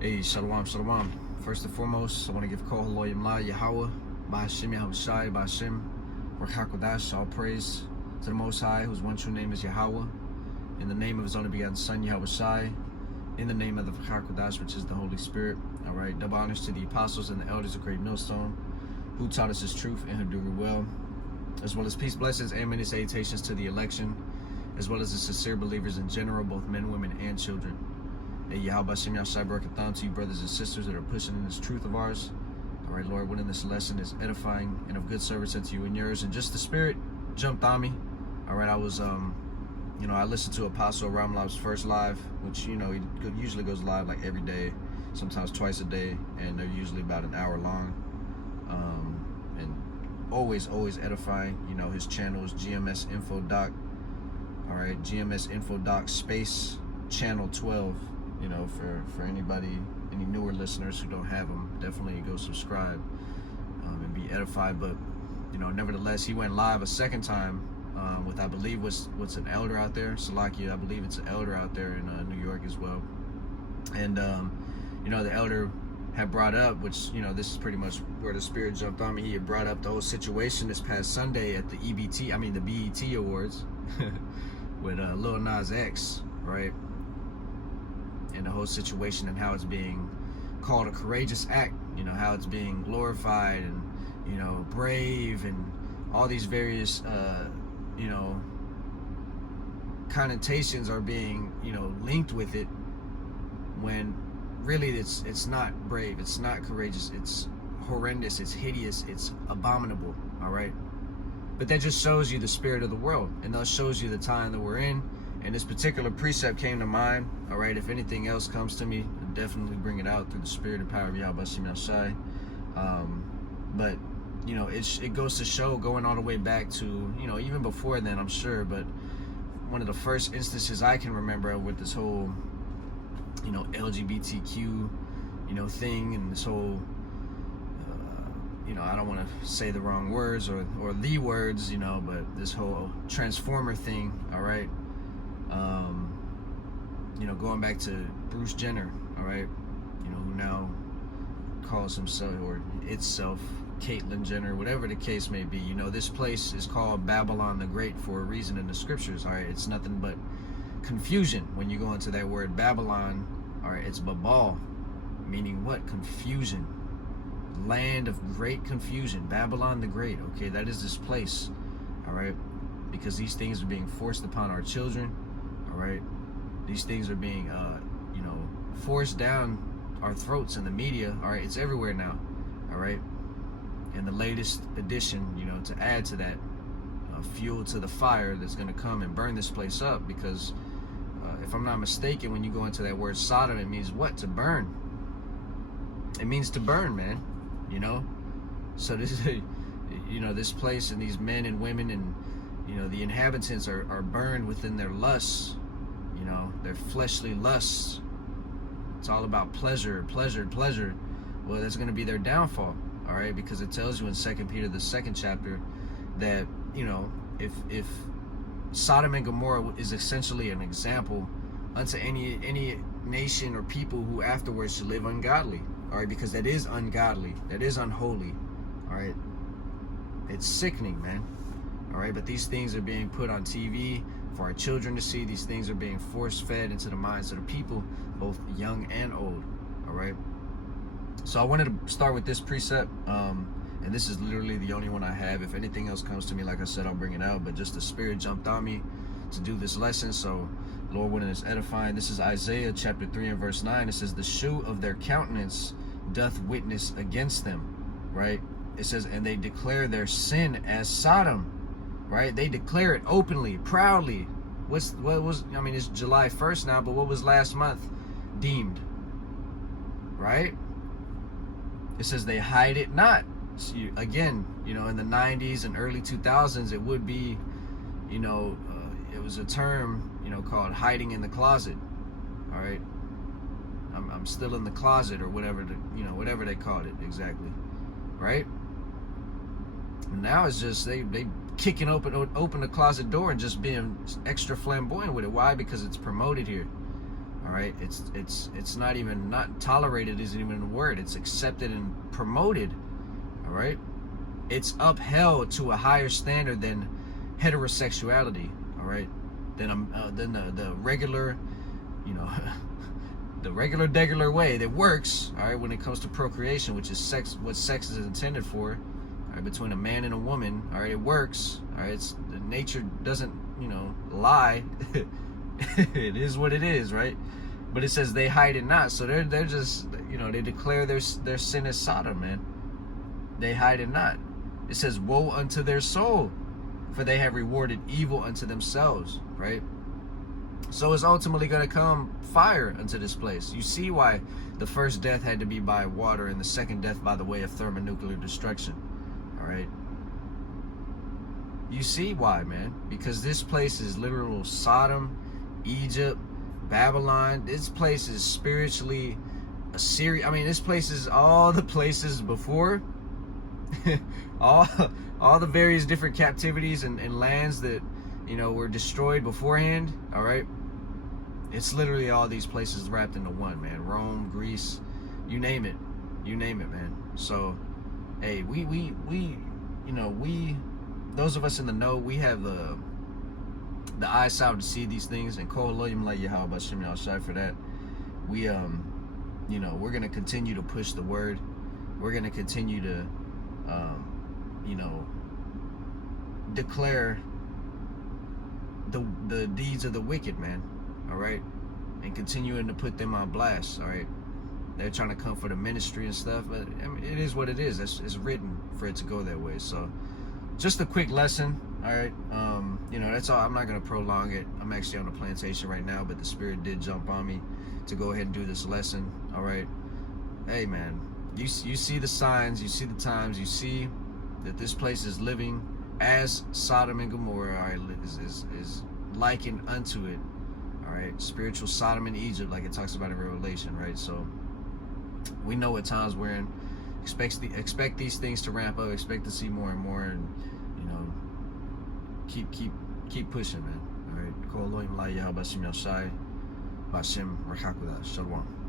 Hey, Shalom, Shalom. First and foremost, I want to give Kol Haloyim La Yahweh, Ba'Hashem Yahushai, Ba'Hashem, Rakakodash, all praise to the Most High, whose one true name is Yahweh, in the name of his only begotten Son, Yahushai, in the name of the Rakakodash, which is the Holy Spirit. All right, double honors to the apostles and the elders of Great Millstone, who taught us his truth and who do it well, as well as peace, blessings, and many salutations to the election, as well as the sincere believers in general, both men, women, and children. Hey, Yahweh Shem Yahshai Barakathon to you brothers and sisters that are pushing in this truth of ours. All right, Lord, winning this lesson is edifying and of good service unto you and yours. And just the Spirit jumped on me. All right, I was, I listened to Apostle Ramlav's first live, which, he usually goes live like every day, sometimes twice a day, and they're usually about an hour long. And always edifying. His channel is GMS Info Doc. All right, GMS Info Doc space channel 12. For anybody, any newer listeners who don't have them, definitely go subscribe and be edified. But nevertheless, he went live a second time with, I believe, what's an elder out there, Salakia. I believe it's an elder out there in New York as well. And the elder had brought up, which this is pretty much where the Spirit jumped on me. He had brought up the whole situation this past Sunday at the the BET Awards with Lil Nas X, right? And the whole situation and how it's being called a courageous act, how it's being glorified and, brave and all these various, connotations are being, linked with it, when really it's not brave, it's not courageous, it's horrendous, it's hideous, it's abominable, all right? But that just shows you the spirit of the world, and that shows you the time that we're in. And this particular precept came to mind. All right, if anything else comes to me, I'll definitely bring it out through the spirit and power of Yahweh Shem Yahshai. But it goes to show, going all the way back to even before then, I'm sure. But one of the first instances I can remember with this whole LGBTQ thing, and this whole I don't want to say the wrong words or the words, but this whole transformer thing. All right. Going back to Bruce Jenner, all right, who now calls himself or itself Caitlyn Jenner, whatever the case may be. This place is called Babylon the Great for a reason in the scriptures, all right? It's nothing but confusion when you go into that word Babylon, all right? It's Babal, meaning what? Confusion. Land of great confusion. Babylon the Great, okay? That is this place, all right? Because these things are being forced upon our children, all right? These things are being, forced down our throats in the media, all right? It's everywhere now, all right? And the latest addition, to add to that, fuel to the fire that's going to come and burn this place up. Because if I'm not mistaken, when you go into that word Sodom, it means what? To burn. It means to burn, man, So this is, this place and these men and women and, the inhabitants are burned within their lusts, their fleshly lusts. It's all about pleasure. Well, that's going to be their downfall, all right? Because it tells you in 2 Peter, the 2nd chapter, that, if Sodom and Gomorrah is essentially an example unto any nation or people who afterwards should live ungodly, all right? Because that is ungodly, that is unholy, all right? It's sickening, man. All right, but these things are being put on TV for our children to see. These things are being force-fed into the minds of the people, both young and old, all right? So I wanted to start with this precept, and this is literally the only one I have. If anything else comes to me, like I said, I'll bring it out, but just the Spirit jumped on me to do this lesson, so Lord willing is edifying. This is Isaiah chapter 3 and verse 9. It says, "The shew of their countenance doth witness against them," right? It says, "And they declare their sin as Sodom." Right? They declare it openly, proudly. It's July 1st now, but what was last month deemed? Right? It says they hide it not. So again, in the 90s and early 2000s, it would be, it was a term, called hiding in the closet. All right? I'm still in the closet, or whatever, whatever they called it exactly. Right? Now it's just they kicking open the closet door and just being extra flamboyant with it. Why? Because it's promoted here. All All right, it's not even, not tolerated isn't even a word. It's accepted and promoted. All right, it's upheld to a higher standard than heterosexuality. All right, than the regular, you know, the regular degular way that works. All right, when it comes to procreation, which is sex, what sex is intended for. All right, between a man and a woman. All right, it works. All right, it's, the nature doesn't, you know, lie. It is what it is, right? But it says they hide it not. So they're just, you know, they declare their sin as Sodom, man. They hide it not. It says, woe unto their soul, for they have rewarded evil unto themselves, right? So it's ultimately going to come fire unto this place. You see why the first death had to be by water and the second death by the way of thermonuclear destruction, all right? You see why, man? Because this place is literal Sodom, Egypt, Babylon. This place is spiritually Assyria. I mean, this place is all the places before, all the various different captivities and lands that, you know, were destroyed beforehand. All right, it's literally all these places wrapped into one, man. Rome, Greece, you name it, man. So, hey, we you know, those of us in the know, we have the eyesight to see these things, and for that, we you know, we're gonna continue to push the word. We're gonna continue to you know, declare the deeds of the wicked, man. All right, and continuing to put them on blast. All right, they're trying to come for the ministry and stuff, but I mean, it is what it is. It's written for it to go that way. So just a quick lesson. All right, you know, that's all. I'm not gonna prolong it. I'm actually on the plantation right now, but the Spirit did jump on me to go ahead and do this lesson. All right, hey man, you see the signs, you see the times, you see that this place is living as Sodom and Gomorrah. All right, is likened unto it. All right, spiritual Sodom and Egypt, like it talks about in Revelation, right? So we know what times we're in. Expect these things to ramp up. Expect to see more and more, and you know, keep pushing, man. All right. Shalom.